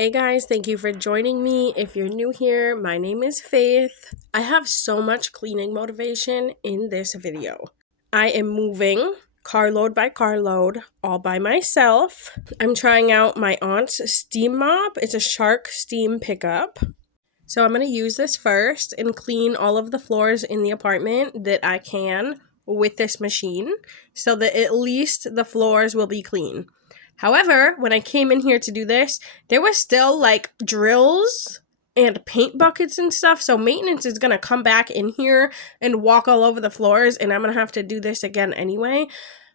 Hey guys, thank you for joining me. If you're new here, my name is Faith. I have so much cleaning motivation in this video. I am moving carload by carload all by myself. I'm trying out my aunt's steam mop. It's a Shark steam pickup. So I'm going to use this first and clean all of the floors in the apartment that I can with this machine so that at least the floors will be clean. However, when I came in here to do this, there was still like drills and paint buckets and stuff. So maintenance is going to come back in here and walk all over the floors, and I'm going to have to do this again anyway.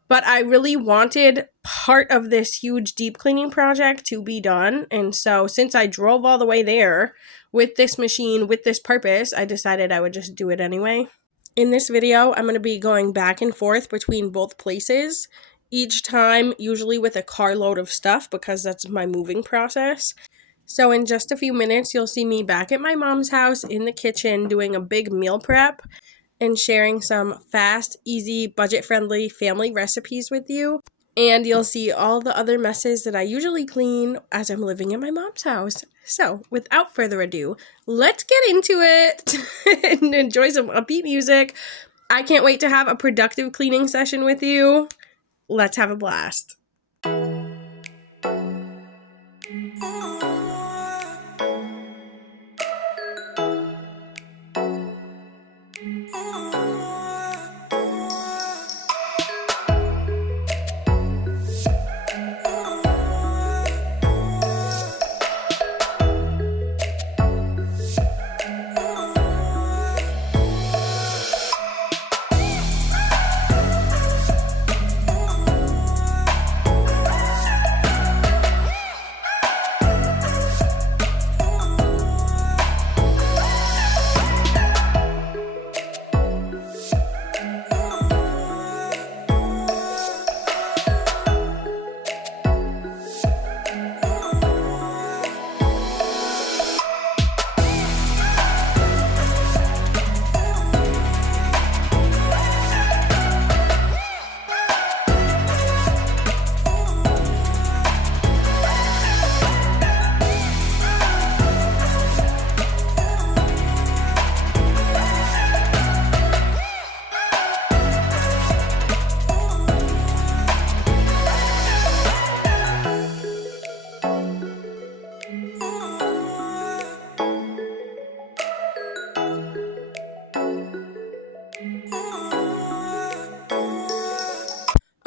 But I really wanted part of this huge deep cleaning project to be done. And so since I drove all the way there with this machine, with this purpose, I decided I would just do it anyway. In this video, I'm going to be going back and forth between both places. Each time, usually with a carload of stuff, because that's my moving process. So in just a few minutes, you'll see me back at my mom's house in the kitchen doing a big meal prep and sharing some fast, easy, budget-friendly family recipes with you. And you'll see all the other messes that I usually clean as I'm living in my mom's house. So without further ado, let's get into it and enjoy some upbeat music. I can't wait to have a productive cleaning session with you. Let's have a blast.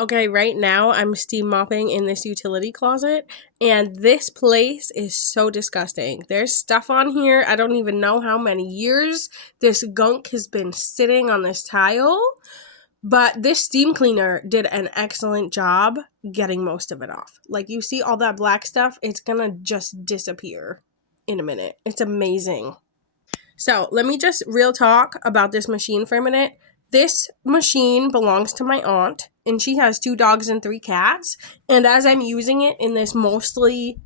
Okay, right now I'm steam mopping in this utility closet, and this place is so disgusting. There's stuff on here. I don't even know how many years this gunk has been sitting on this tile, but this steam cleaner did an excellent job getting most of it off. Like, you see all that black stuff? It's gonna just disappear in a minute. It's amazing. So let me just real talk about this machine for a minute. This machine belongs to my aunt, and she has 2 dogs and 3 cats. And as I'm using it in this mostly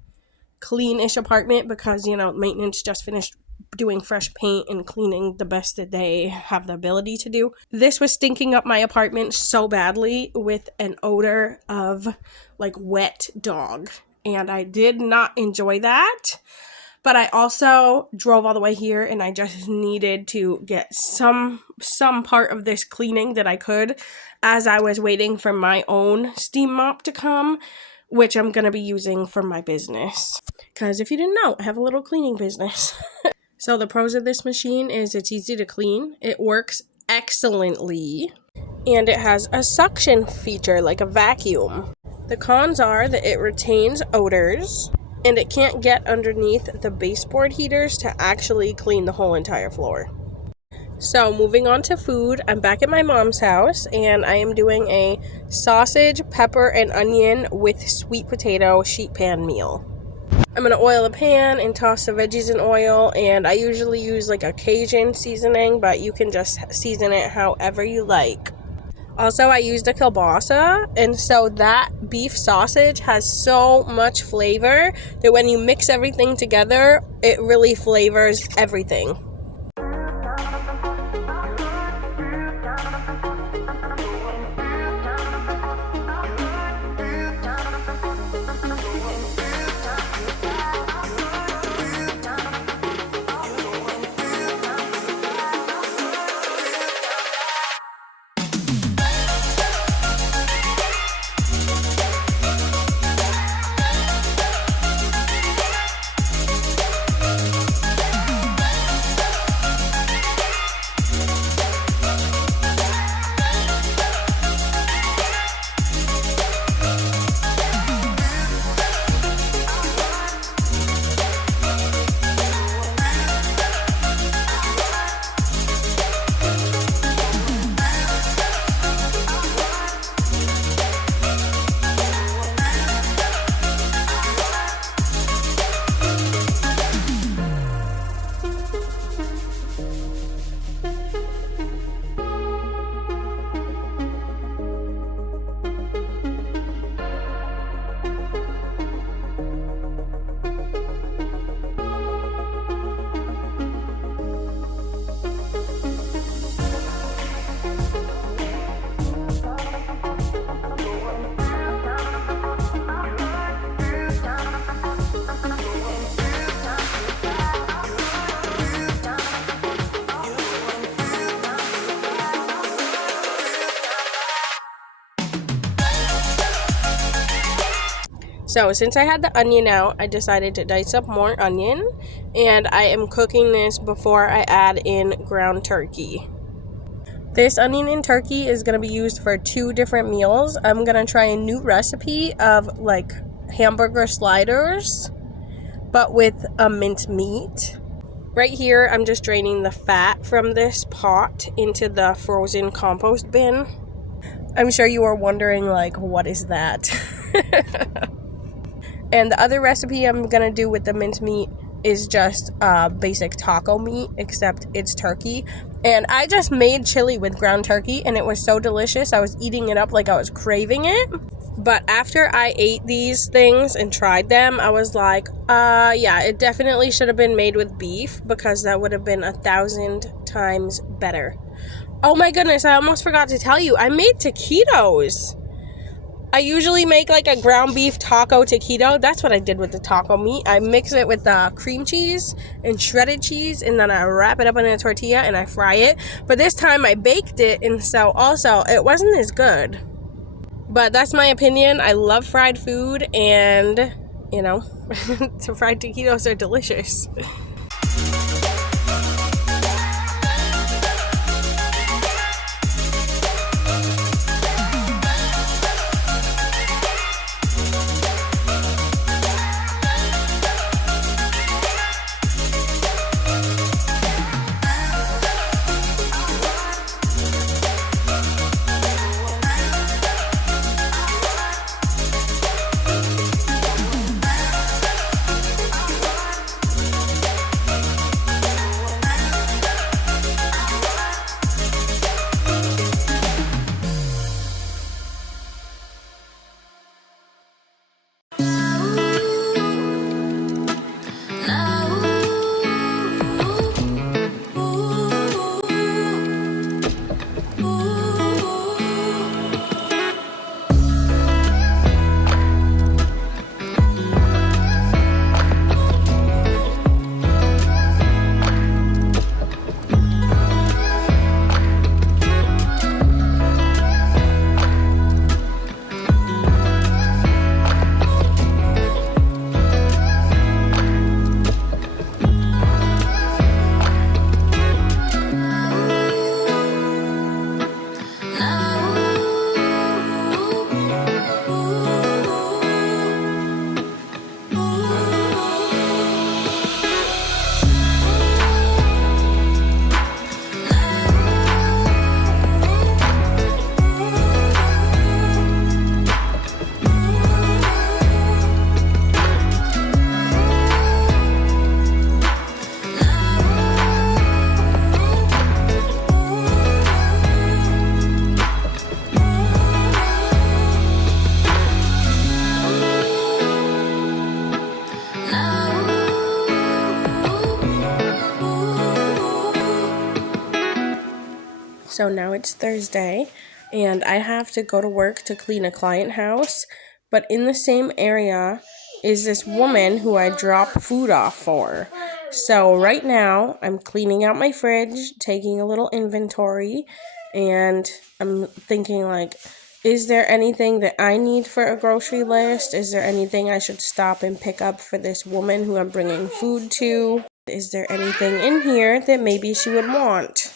clean-ish apartment, because, you know, maintenance just finished doing fresh paint and cleaning the best that they have the ability to do, this was stinking up my apartment so badly with an odor of, like, wet dog. And I did not enjoy that. But I also drove all the way here, and I just needed to get some part of this cleaning that I could as I was waiting for my own steam mop to come, which I'm going to be using for my business. Because if you didn't know, I have a little cleaning business. So the pros of this machine is it's easy to clean. It works excellently. And it has a suction feature, like a vacuum. The cons are that it retains odors, and it can't get underneath the baseboard heaters to actually clean the whole entire floor. So moving on to food, I'm back at my mom's house, and I am doing a sausage, pepper, and onion with sweet potato sheet pan meal. I'm going to oil the pan and toss the veggies in oil, and I usually use like a Cajun seasoning, but you can just season it however you like. Also, I used a kielbasa, and so that beef sausage has so much flavor that when you mix everything together, it really flavors everything. So since I had the onion out, I decided to dice up more onion, and I am cooking this before I add in ground turkey. This onion and turkey is going to be used for 2 different meals. I'm going to try a new recipe of like hamburger sliders, but with a minced meat. Right here, I'm just draining the fat from this pot into the frozen compost bin. I'm sure you are wondering, like, what is that? And the other recipe I'm gonna do with the minced meat is just basic taco meat, except it's turkey. And I just made chili with ground turkey, and it was so delicious. I was eating it up like I was craving it. But after I ate these things and tried them, I was like, yeah, it definitely should have been made with beef, because that would have been 1,000 times better. Oh my goodness, I almost forgot to tell you, I made taquitos. I usually make like a ground beef taco taquito. That's what I did with the taco meat. I mix it with cream cheese and shredded cheese, and then I wrap it up in a tortilla and I fry it. But this time I baked it, and so also it wasn't as good. But that's my opinion. I love fried food, and, you know, fried taquitos are delicious. So now it's Thursday, and I have to go to work to clean a client house, but in the same area is this woman who I drop food off for. So right now, I'm cleaning out my fridge, taking a little inventory, and I'm thinking, like, is there anything that I need for a grocery list? Is there anything I should stop and pick up for this woman who I'm bringing food to? Is there anything in here that maybe she would want?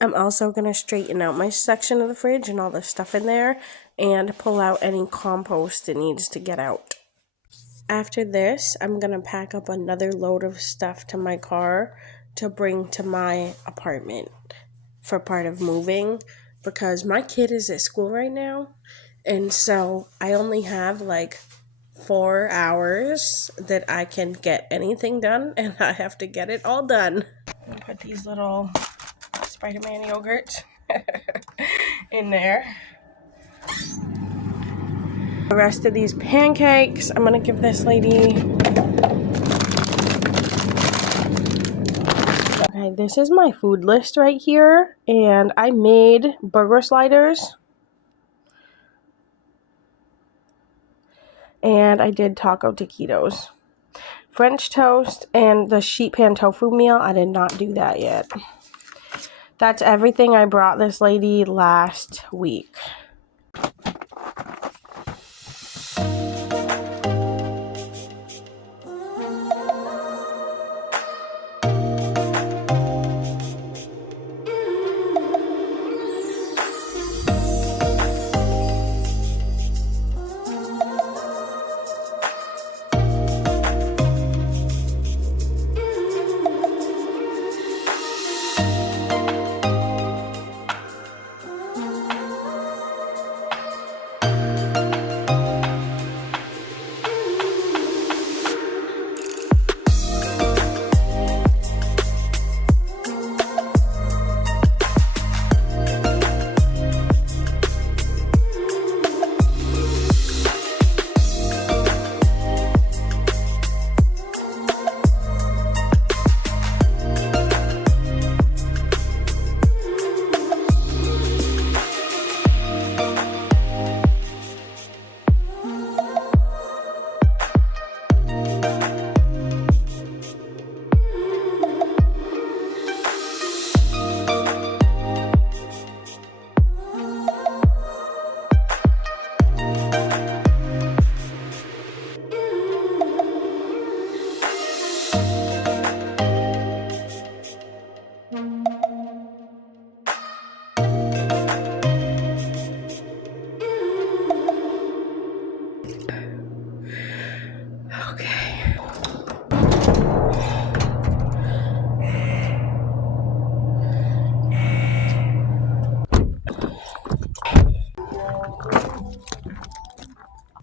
I'm also going to straighten out my section of the fridge and all the stuff in there, and pull out any compost that needs to get out. After this, I'm going to pack up another load of stuff to my car to bring to my apartment for part of moving, because my kid is at school right now, and so I only have like 4 hours that I can get anything done, and I have to get it all done. I'm gonna put these little Spider-Man yogurt in there. The rest of these pancakes, I'm gonna give this lady. Okay, this is my food list right here, and I made burger sliders, and I did taco taquitos. French toast and the sheet pan tofu meal, I did not do that yet. That's everything I brought this lady last week.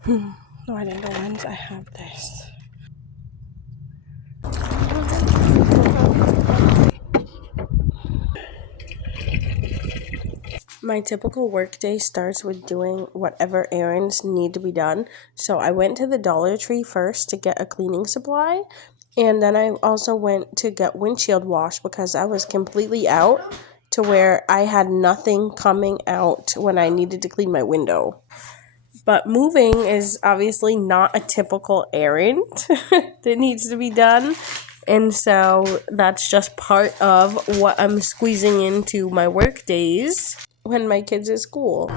No, I didn't know lens. I have this. My typical workday starts with doing whatever errands need to be done. So I went to the Dollar Tree first to get a cleaning supply. And then I also went to get windshield wash because I was completely out to where I had nothing coming out when I needed to clean my window. But moving is obviously not a typical errand that needs to be done. And so that's just part of what I'm squeezing into my work days when my kids are at school.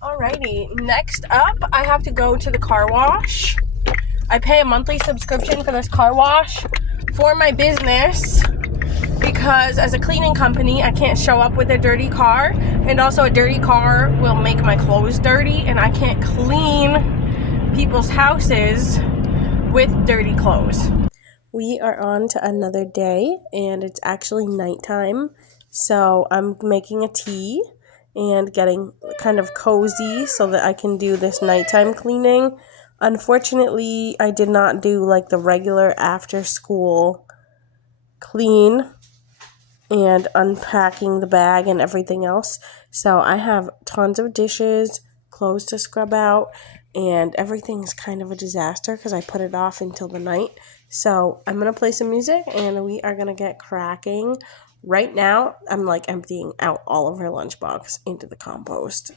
Alrighty, next up, I have to go to the car wash. I pay a monthly subscription for this car wash for my business because as a cleaning company, I can't show up with a dirty car, and also a dirty car will make my clothes dirty, and I can't clean people's houses with dirty clothes. We are on to another day, and it's actually nighttime, so I'm making a tea and getting kind of cozy so that I can do this nighttime cleaning. Unfortunately, I did not do like the regular after school clean and unpacking the bag and everything else. So I have tons of dishes, clothes to scrub out, and everything's kind of a disaster because I put it off until the night. So I'm going to play some music and we are going to get cracking. Right now, I'm like emptying out all of her lunchbox into the compost.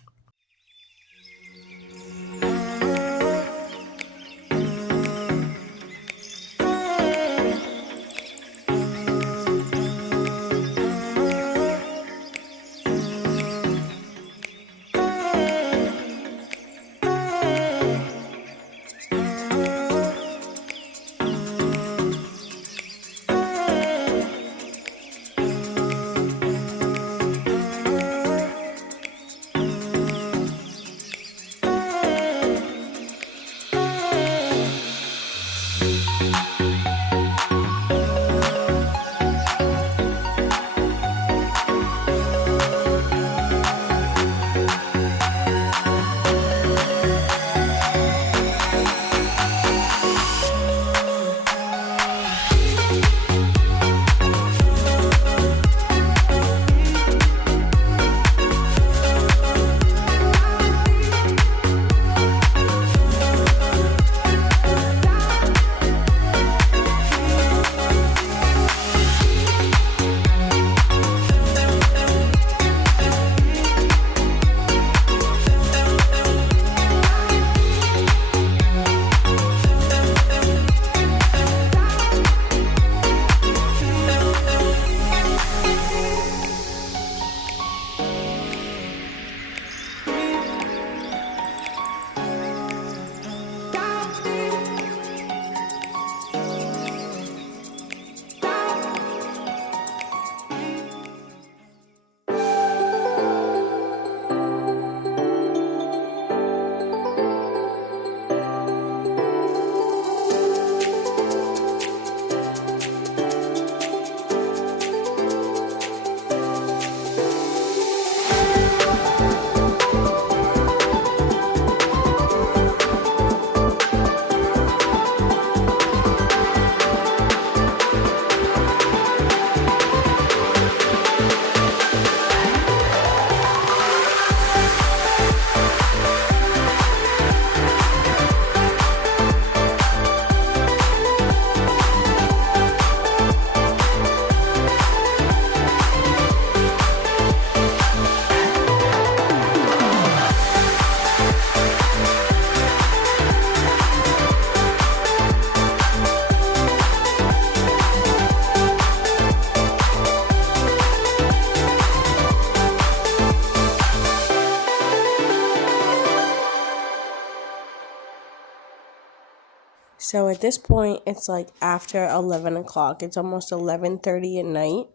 So at this point, it's like after 11 o'clock. It's almost 11:30 at night.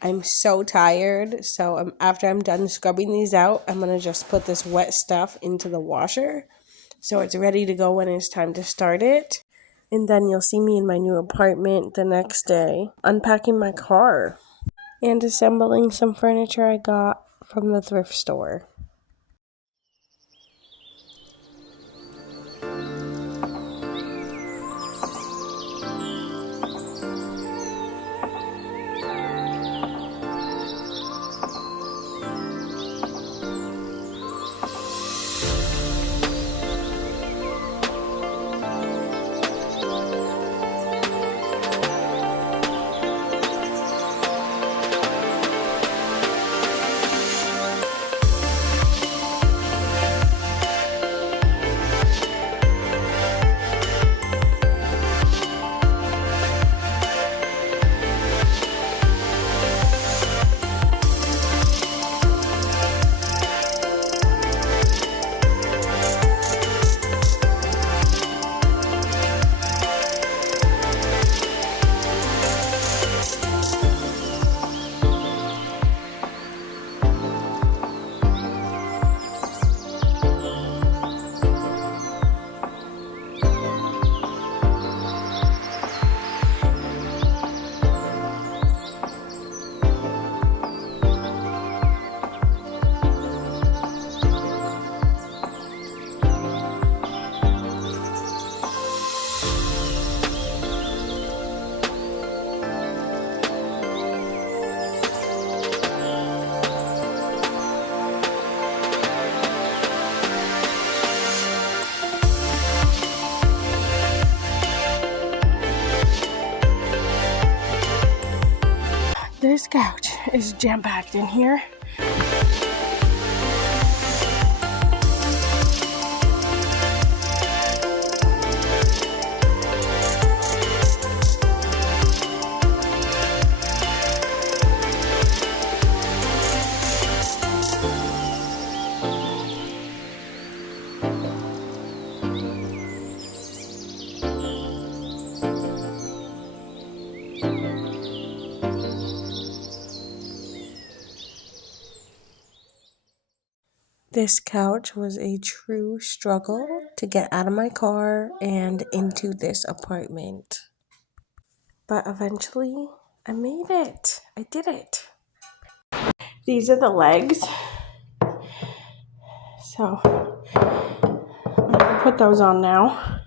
I'm so tired. So after I'm done scrubbing these out, I'm going to just put this wet stuff into the washer. so it's ready to go when it's time to start it. And then you'll see me in my new apartment the next day, unpacking my car and assembling some furniture I got from the thrift store. This couch is jam-packed in here. This couch was a true struggle to get out of my car and into this apartment. But eventually, I made it. I did it. These are the legs. So, I'm gonna put those on now.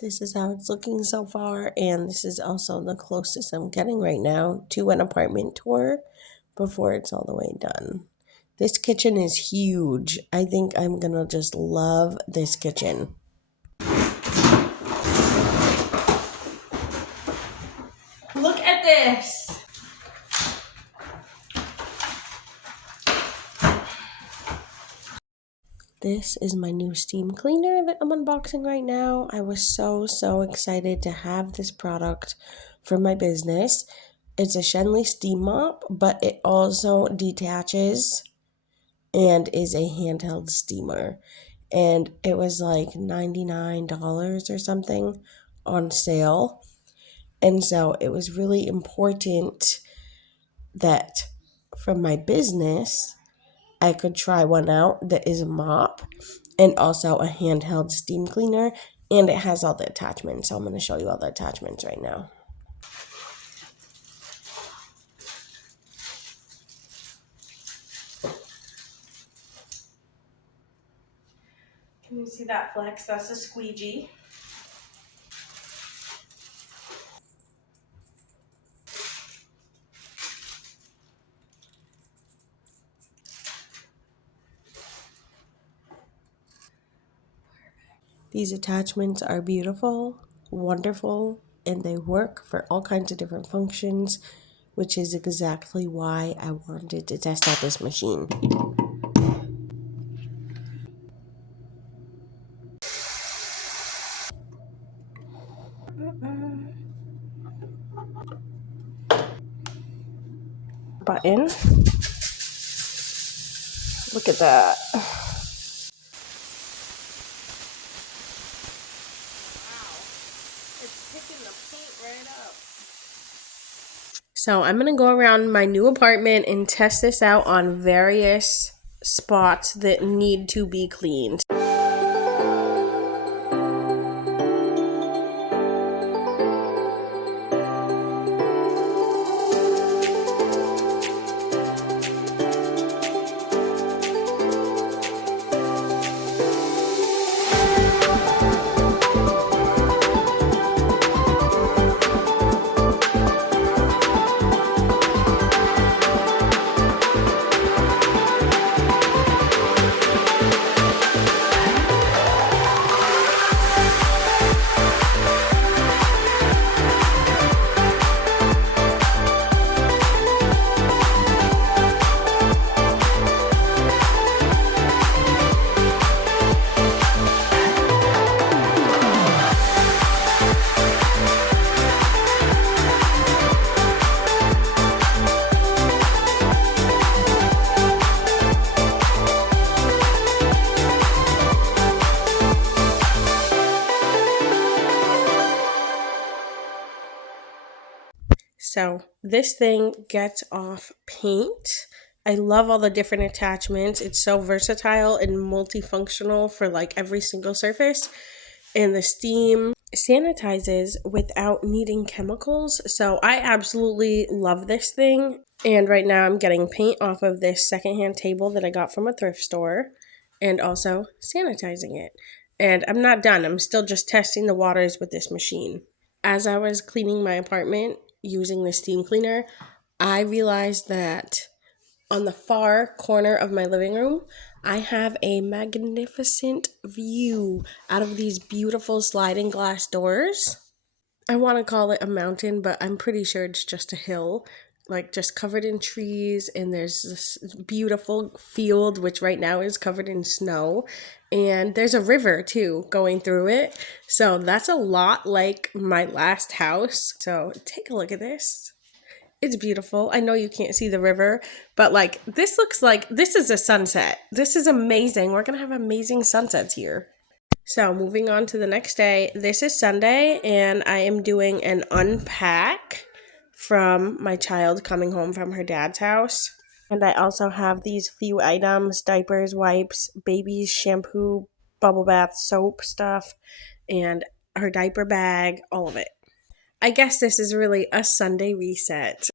This is how it's looking so far, and this is also the closest I'm getting right now to an apartment tour before it's all the way done. This kitchen is huge. I think I'm gonna just love this kitchen. Look at this. This is my new steam cleaner that I'm unboxing right now. I was so excited to have this product for my business. It's a Schenley steam mop, but it also detaches and is a handheld steamer. And it was like $99 or something on sale. And so it was really important that from my business, I could try one out that is a mop and also a handheld steam cleaner, and it has all the attachments. So I'm going to show you all the attachments right now. Can you see that flex? That's a squeegee. These attachments are beautiful, wonderful, and they work for all kinds of different functions, which is exactly why I wanted to test out this machine. Button. Look at that. So I'm going to go around my new apartment and test this out on various spots that need to be cleaned. So this thing gets off paint. I love all the different attachments. It's so versatile and multifunctional for like every single surface. And the steam sanitizes without needing chemicals. So I absolutely love this thing. And right now I'm getting paint off of this secondhand table that I got from a thrift store and also sanitizing it. And I'm not done. I'm still just testing the waters with this machine. As I was cleaning my apartment using the steam cleaner, I realized that on the far corner of my living room, I have a magnificent view out of these beautiful sliding glass doors. I want to call it a mountain, but I'm pretty sure it's just a hill, like just covered in trees, and there's this beautiful field, which right now is covered in snow, and there's a river too going through it. So that's a lot like my last house. So take a look at this. It's beautiful. I know you can't see the river, but like this looks like this is a sunset. This is amazing. We're gonna have amazing sunsets here. So moving on to the next day, this is Sunday and I am doing an unpack from my child coming home from her dad's house. And I also have these few items: diapers, wipes, baby's shampoo, bubble bath, soap stuff, and her diaper bag, all of it. I guess this is really a Sunday reset.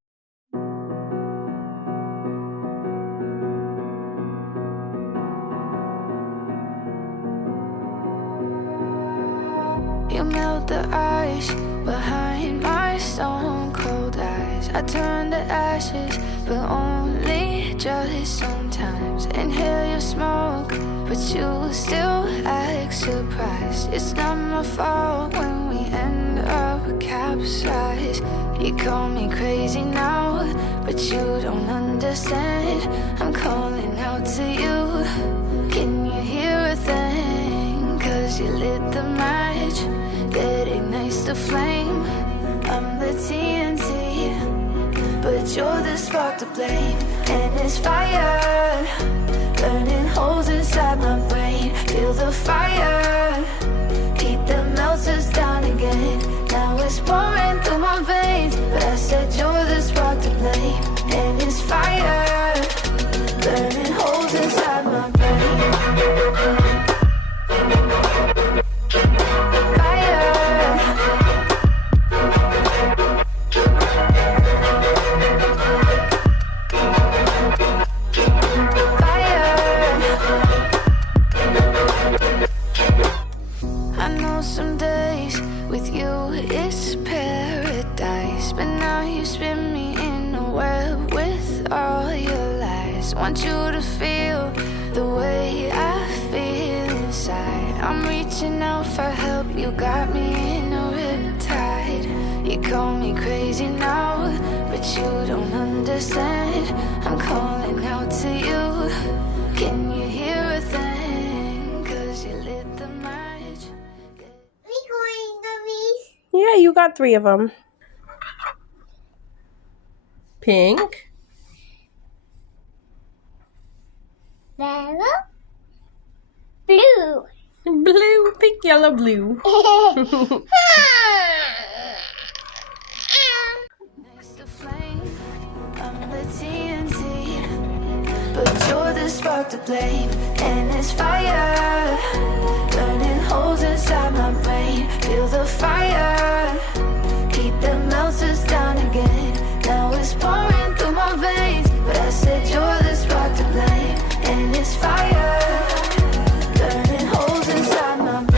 You melt the ice behind my stone cold eyes. I turn to ashes, but only just sometimes. Inhale your smoke, but you still act surprised. It's not my fault when we end up capsized. You call me crazy now, but you don't understand. I'm calling out to you. Can you hear a thing? 'Cause you lit the match that ignites the flame. I'm the TNT, but you're the spark to blame. And it's fire, burning holes inside my brain. Feel the fire, heat that melts us down again. Now it's pouring through my veins, but I said you're the spark to blame. And it's fire, burning holes inside my brain. Want you to feel the way I feel inside. I'm reaching reaching out for help, you got me in a riptide. You call me crazy now, but you don't understand. I'm calling out to you. Can you hear a thing? 'Cause you lit the match. Yeah, you got 3 of them. Pink. Yellow, blue. Blue, pink, yellow, blue. Next to flame, I'm the TNT, but you're the spark to blame. And it's fire, burning holes inside my brain. Feel the fire, heat that melts us down again. Now it's pouring through my veins, but I said you're the spark to blame. And it's fire, burning holes inside my brain.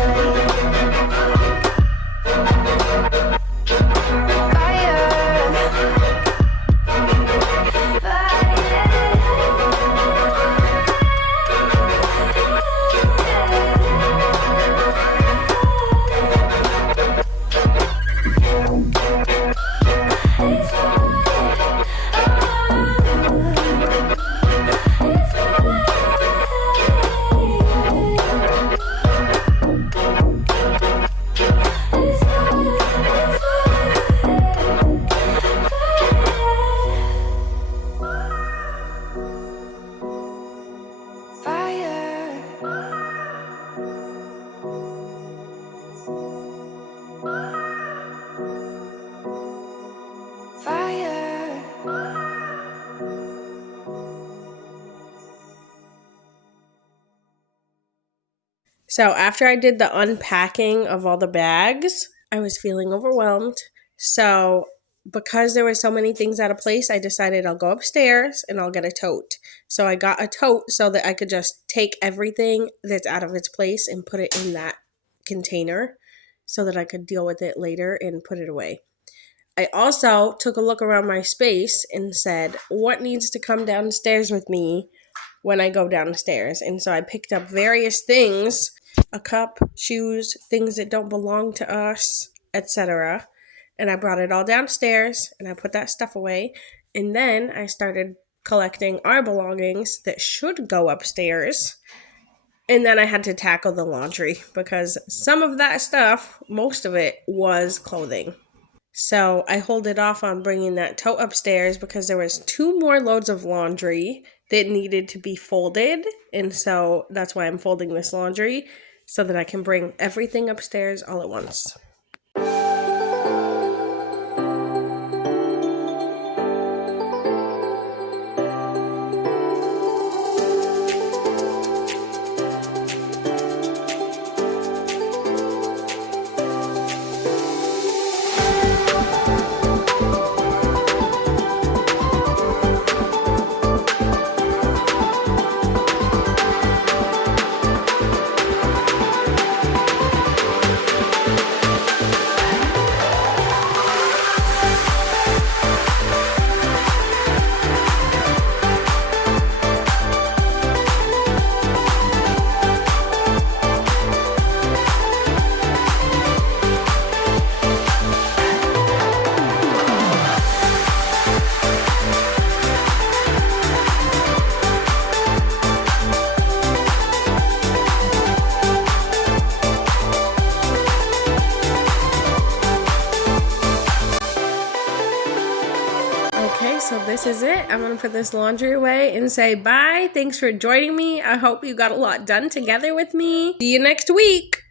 So after I did the unpacking of all the bags, I was feeling overwhelmed. So because there were so many things out of place, I decided I'll go upstairs and I'll get a tote. So I got a tote so that I could just take everything that's out of its place and put it in that container so that I could deal with it later and put it away. I also took a look around my space and said, what needs to come downstairs with me when I go downstairs? And so I picked up various things, a cup, shoes, things that don't belong to us, etc. And I brought it all downstairs and I put that stuff away. And then I started collecting our belongings that should go upstairs. And then I had to tackle the laundry because some of that stuff, most of it, was clothing. So I hold it off on bringing that tote upstairs because there was 2 more loads of laundry that needed to be folded. And so that's why I'm folding this laundry so that I can bring everything upstairs all at once. So this is it. I'm going to put this laundry away and say bye. Thanks for joining me. I hope you got a lot done together with me. See you next week.